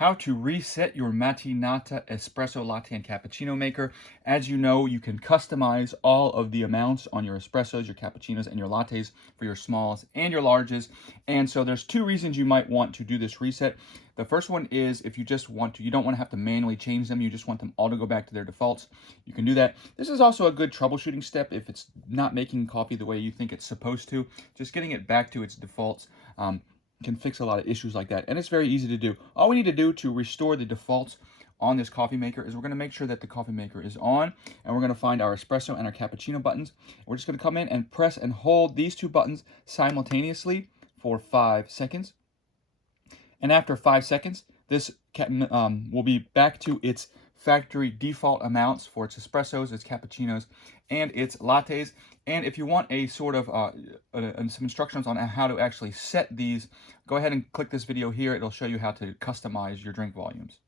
how to reset your Mattinata Espresso Latte and Cappuccino maker. As you know, you can customize all of the amounts on your espressos, your cappuccinos, and your lattes for your smalls and your larges. And so there's two reasons you might want to do this reset. The first one is if you just want to, you don't want to have to manually change them, you just want them all to go back to their defaults. You can do that. This is also a good troubleshooting step if it's not making coffee the way you think it's supposed to. Just getting it back to its defaults can fix a lot of issues like that, and it's very easy to do. All we need to do to restore the defaults on this coffee maker is we're going to make sure that the coffee maker is on, and we're going to find our espresso and our cappuccino buttons. We're just going to come in and press and hold these two buttons simultaneously for 5 seconds, and after 5 seconds this will be back to its factory default amounts for its espressos, its cappuccinos, and its lattes. And if you want a sort of some instructions on how to actually set these, go ahead and click this video here. It'll show you how to customize your drink volumes.